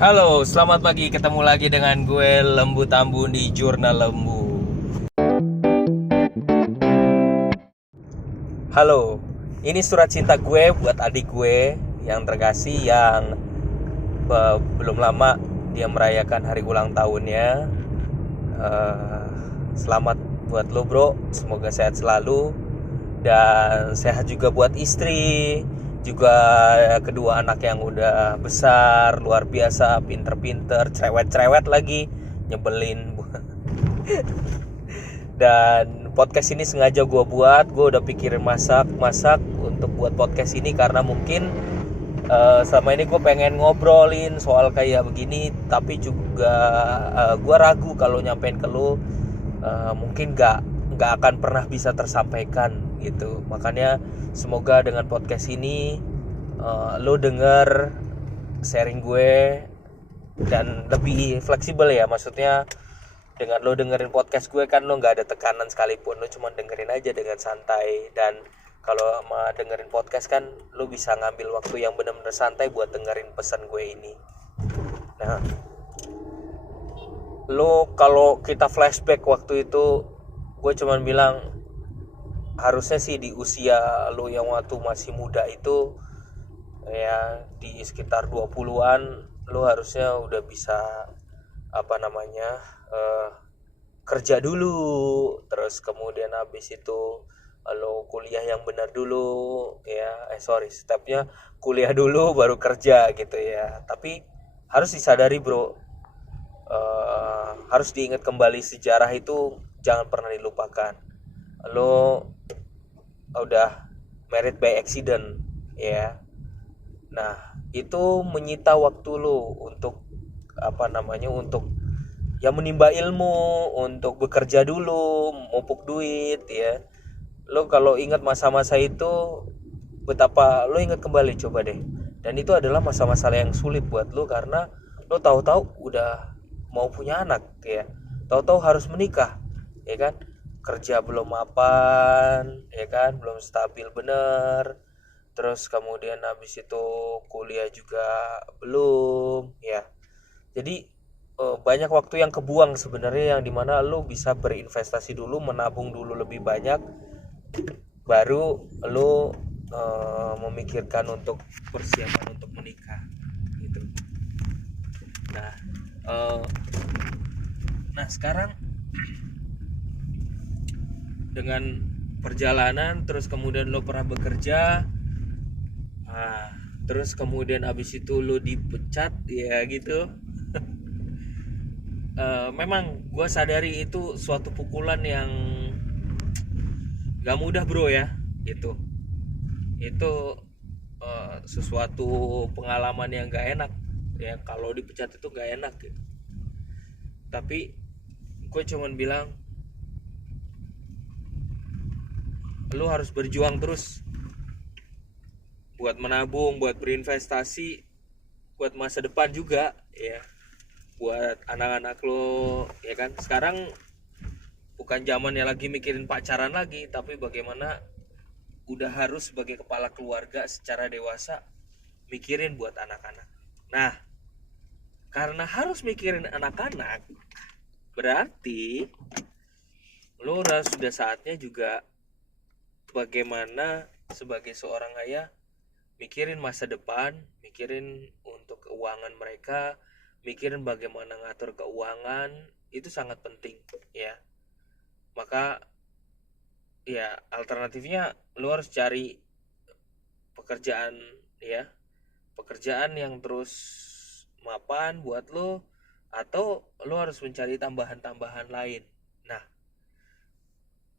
Halo, selamat pagi. Ketemu lagi dengan gue Lembu Tambun di Jurnal Lembu. Halo, ini surat cinta gue buat adik gue yang terkasih yang belum lama dia merayakan hari ulang tahunnya. Eh, Selamat buat lo bro, semoga sehat selalu dan sehat juga buat istri, juga kedua anak yang udah besar, luar biasa, pinter-pinter, cerewet-cerewet lagi, nyebelin. Dan podcast ini sengaja gue udah pikirin masak untuk buat podcast ini karena mungkin selama ini gue pengen ngobrolin soal kayak begini, tapi juga gue ragu kalau nyampein ke lo, mungkin nggak akan pernah bisa tersampaikan gitu. Makanya semoga dengan podcast ini lo denger sharing gue dan lebih fleksibel ya, maksudnya dengan lo dengerin podcast gue kan lo nggak ada tekanan sekalipun, lo cuma dengerin aja dengan santai. Dan kalau sama dengerin podcast kan lo bisa ngambil waktu yang benar-benar santai buat dengerin pesan gue ini. Nah, lo kalau kita flashback waktu itu, gue cuman bilang harusnya sih di usia lo yang waktu masih muda itu, ya di sekitar 20-an, lo harusnya udah bisa apa namanya, kerja dulu, terus kemudian habis itu lo kuliah yang benar dulu ya, stepnya kuliah dulu baru kerja gitu ya. Tapi harus disadari bro, harus diingat kembali, sejarah itu jangan pernah dilupakan. Lo udah married by accident ya. Nah, itu menyita waktu lo untuk apa namanya, untuk ya menimba ilmu, untuk bekerja dulu, mupuk duit ya. Lo kalau ingat masa-masa itu, betapa lo ingat kembali coba deh. Dan itu adalah masa-masa yang sulit buat lo karena lo tahu-tahu udah mau punya anak ya. Tahu-tahu harus menikah, ya kan? Kerja belum mapan, ya kan? Belum stabil bener. Terus kemudian habis itu kuliah juga belum, ya. Jadi banyak waktu yang kebuang sebenarnya, yang dimana lo bisa berinvestasi dulu, menabung dulu lebih banyak, baru lo memikirkan untuk persiapan untuk menikah gitu. Nah, eh, nah sekarang dengan perjalanan, terus kemudian lo pernah bekerja, terus kemudian abis itu lo dipecat ya gitu. Memang gue sadari itu suatu pukulan yang gak mudah bro ya, gitu. Itu sesuatu pengalaman yang gak enak ya, kalau dipecat itu gak enak gitu. Tapi gue cuman bilang lu harus berjuang terus buat menabung, buat berinvestasi, buat masa depan juga ya, buat anak-anak lo ya kan. Sekarang bukan zamannya lagi mikirin pacaran lagi, tapi bagaimana udah harus sebagai kepala keluarga secara dewasa mikirin buat anak-anak. Nah, karena harus mikirin anak-anak, berarti lo udah sudah saatnya juga bagaimana sebagai seorang ayah mikirin masa depan, mikirin untuk keuangan mereka, mikirin bagaimana ngatur keuangan. Itu sangat penting ya. Maka ya alternatifnya lo harus cari pekerjaan ya, pekerjaan yang terus mapan buat lo, atau lo harus mencari tambahan-tambahan lain. Nah,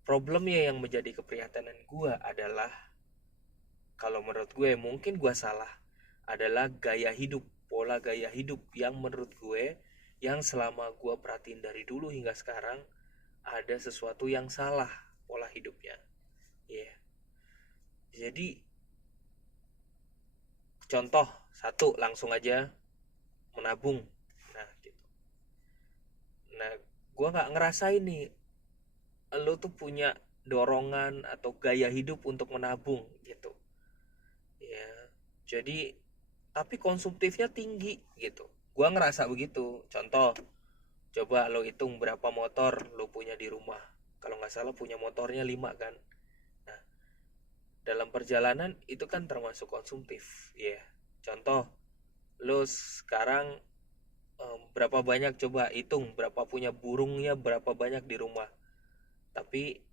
problemnya yang menjadi keprihatinan gue adalah, kalau menurut gue mungkin gue salah, adalah gaya hidup, pola gaya hidup yang menurut gue, yang selama gue perhatiin dari dulu hingga sekarang, ada sesuatu yang salah pola hidupnya ya. Yeah. Jadi contoh satu langsung aja, menabung. Nah gitu. Nah, gue nggak ngerasain nih lo tuh punya dorongan atau gaya hidup untuk menabung gitu ya. Jadi tapi konsumtifnya tinggi gitu. Gua ngerasa begitu. Contoh, coba lo hitung berapa motor lo punya di rumah. Kalau nggak salah punya motornya 5 kan. Nah, dalam perjalanan itu kan termasuk konsumtif, ya. Contoh, lo sekarang berapa banyak, coba hitung berapa punya burungnya, berapa banyak di rumah. Tapi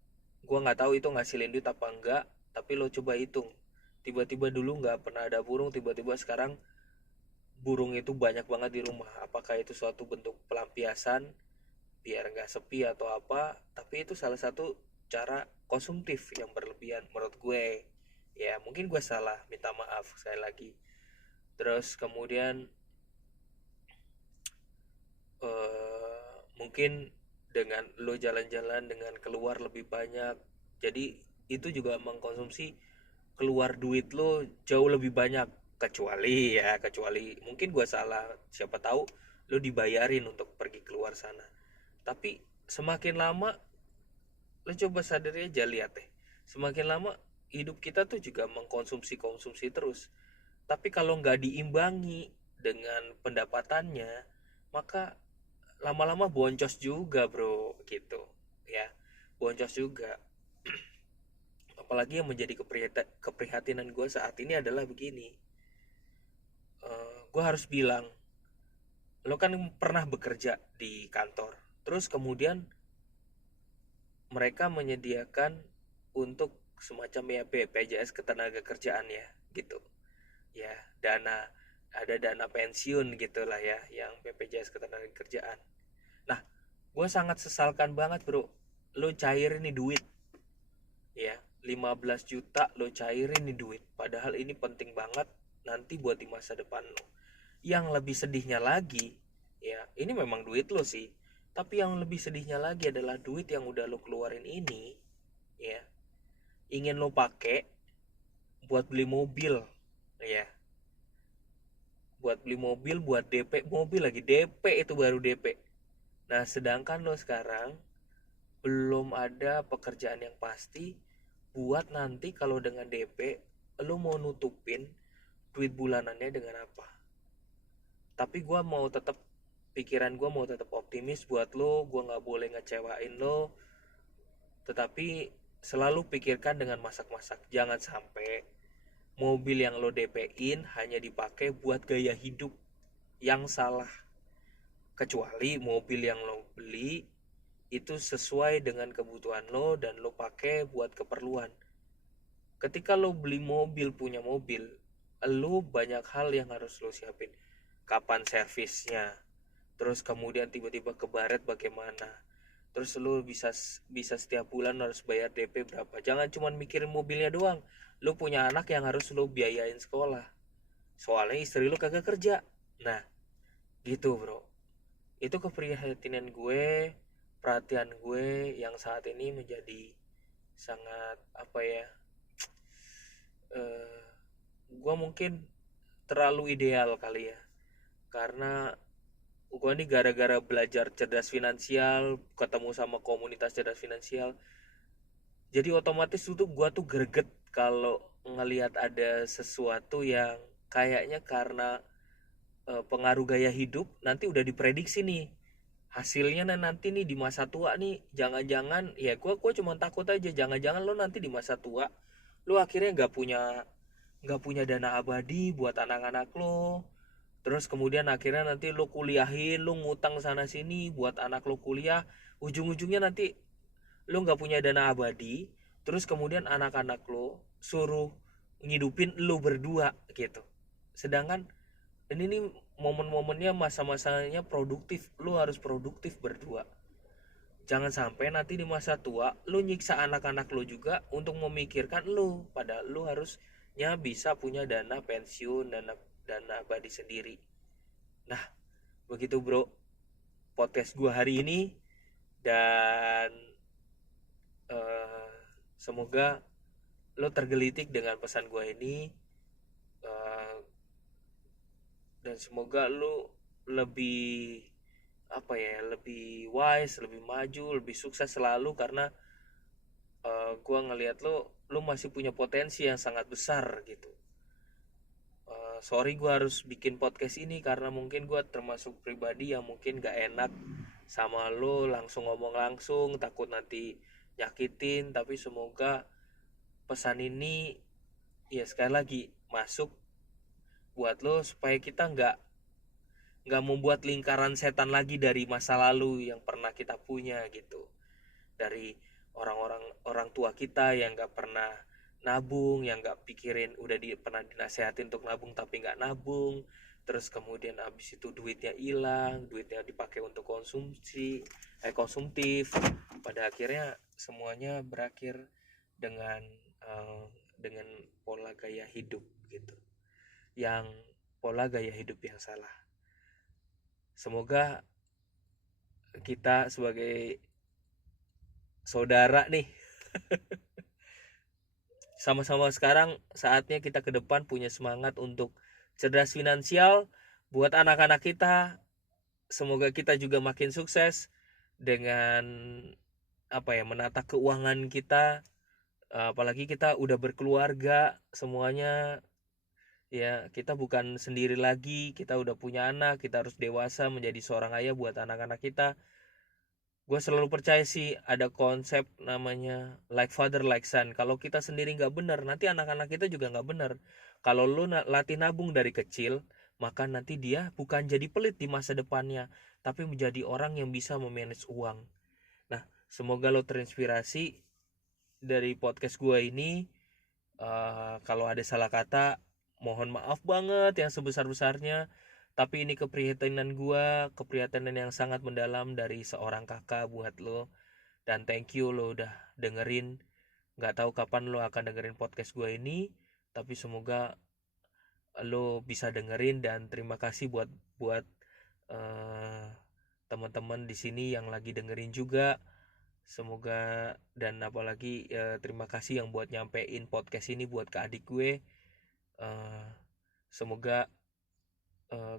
gua nggak tahu itu ngasilin duit apa enggak. Tapi lo coba hitung, tiba-tiba dulu nggak pernah ada burung, tiba-tiba sekarang burung itu banyak banget di rumah. Apakah itu suatu bentuk pelampiasan biar nggak sepi atau apa? Tapi itu salah satu cara konsumtif yang berlebihan menurut gue. Ya mungkin gue salah, minta maaf sekali lagi. Terus kemudian mungkin dengan lo jalan-jalan dengan keluar lebih banyak, jadi itu juga mengkonsumsi keluar duit lo jauh lebih banyak. Kecuali mungkin gua salah, siapa tahu lo dibayarin untuk pergi keluar sana. Tapi semakin lama, lo coba sadari aja, lihat deh, semakin lama hidup kita tuh juga mengkonsumsi konsumsi terus. Tapi kalau nggak diimbangi dengan pendapatannya, maka lama-lama boncos juga bro, gitu ya, boncos juga. Apalagi yang menjadi keprihatinan gue saat ini adalah begini. Gue harus bilang, lo kan pernah bekerja di kantor, terus kemudian mereka menyediakan untuk semacam ya BPJS ketenaga kerjaan ya, gitu ya, dana, ada dana pensiun gitulah ya, yang BPJS ketenaga kerjaan. Nah, gue sangat sesalkan banget bro, lo cairin nih duit, ya, 15 juta lo cairin nih duit, padahal ini penting banget nanti buat di masa depan lo. Yang lebih sedihnya lagi, ya, ini memang duit lo sih, tapi yang lebih sedihnya lagi adalah duit yang udah lo keluarin ini, ya, ingin lo pakai buat beli mobil, ya, buat beli mobil, buat DP mobil lagi, DP itu baru DP. Nah, sedangkan lo sekarang belum ada pekerjaan yang pasti buat nanti kalau dengan DP lo mau nutupin duit bulanannya dengan apa. Tapi gue mau tetap, pikiran gue mau tetap optimis buat lo, gue nggak boleh ngecewain lo, tetapi selalu pikirkan dengan masak-masak, jangan sampai mobil yang lo DP-in hanya dipakai buat gaya hidup yang salah. Kecuali mobil yang lo beli itu sesuai dengan kebutuhan lo dan lo pakai buat keperluan. Ketika lo beli mobil, punya mobil, lo banyak hal yang harus lo siapin. Kapan servisnya, terus kemudian tiba-tiba kebaret bagaimana, terus lo bisa bisa setiap bulan harus bayar DP berapa. Jangan cuma mikirin mobilnya doang, lo punya anak yang harus lo biayain sekolah, soalnya istri lo kagak kerja. Nah gitu bro, itu keprihatinan gue, perhatian gue yang saat ini menjadi sangat apa ya, eh, gue mungkin terlalu ideal kali ya, karena gue nih gara-gara belajar cerdas finansial, ketemu sama komunitas cerdas finansial, jadi otomatis tuh gue tuh greget kalau ngelihat ada sesuatu yang kayaknya karena pengaruh gaya hidup nanti udah diprediksi nih hasilnya. Nanti nih di masa tua nih, jangan-jangan ya, gue cuma takut aja, jangan-jangan lo nanti di masa tua lo akhirnya nggak punya dana abadi buat anak-anak lo. Terus kemudian akhirnya nanti lo kuliahin, lo ngutang sana sini buat anak lo kuliah, ujung-ujungnya nanti lo nggak punya dana abadi. Terus kemudian anak-anak lo suruh ngidupin lo berdua gitu. Sedangkan ini nih momen-momennya, masa-masanya produktif, lo harus produktif berdua. Jangan sampai nanti di masa tua lo nyiksa anak-anak lo juga untuk memikirkan lo, padahal lo harusnya bisa punya dana pensiun, dana abadi sendiri. Nah begitu bro, podcast gua hari ini. Dan eh, semoga lo tergelitik dengan pesan gua ini, eh, dan semoga lo lebih apa ya, lebih wise, lebih maju, lebih sukses selalu, karena gua ngelihat lo masih punya potensi yang sangat besar gitu. sorry gue harus bikin podcast ini karena mungkin gue termasuk pribadi yang mungkin gak enak sama lo langsung ngomong langsung, takut nanti nyakitin. Tapi semoga pesan ini ya sekali lagi masuk buat lo supaya kita nggak membuat lingkaran setan lagi dari masa lalu yang pernah kita punya gitu, dari orang tua kita yang nggak pernah nabung, yang nggak pikirin, pernah dinasehatin untuk nabung tapi nggak nabung, terus kemudian habis itu duitnya hilang, duitnya dipakai untuk konsumtif, pada akhirnya semuanya berakhir dengan dengan pola gaya hidup gitu, yang pola gaya hidup yang salah. Semoga kita sebagai saudara nih sama-sama sekarang saatnya kita ke depan punya semangat untuk cerdas finansial buat anak-anak kita. Semoga kita juga makin sukses dengan menata keuangan kita, apalagi kita udah berkeluarga semuanya ya. Kita bukan sendiri lagi, kita udah punya anak, kita harus dewasa menjadi seorang ayah buat anak-anak kita. Gue selalu percaya sih ada konsep namanya like father like son. Kalau kita sendiri nggak benar, nanti anak-anak kita juga nggak benar. Kalau lu latih nabung dari kecil, maka nanti dia bukan jadi pelit di masa depannya, tapi menjadi orang yang bisa memanage uang. Nah, semoga lo terinspirasi dari podcast gue ini. Kalau ada salah kata, mohon maaf banget yang sebesar-besarnya. Tapi ini keprihatinan gue, keprihatinan yang sangat mendalam dari seorang kakak buat lo. Dan thank you lo udah dengerin. Gak tahu kapan lo akan dengerin podcast gue ini, tapi semoga lo bisa dengerin. Dan terima kasih buat teman-teman di sini yang lagi dengerin juga. Semoga, dan apalagi terima kasih yang buat nyampein podcast ini buat ke adik gue. Semoga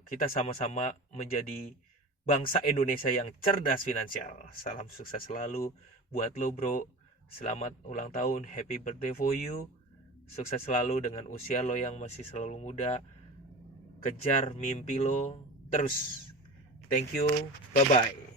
kita sama-sama menjadi bangsa Indonesia yang cerdas finansial. Salam sukses selalu buat lo bro. Selamat ulang tahun, happy birthday for you. Sukses selalu dengan usia lo yang masih selalu muda. Kejar mimpi lo terus. Thank you, bye bye.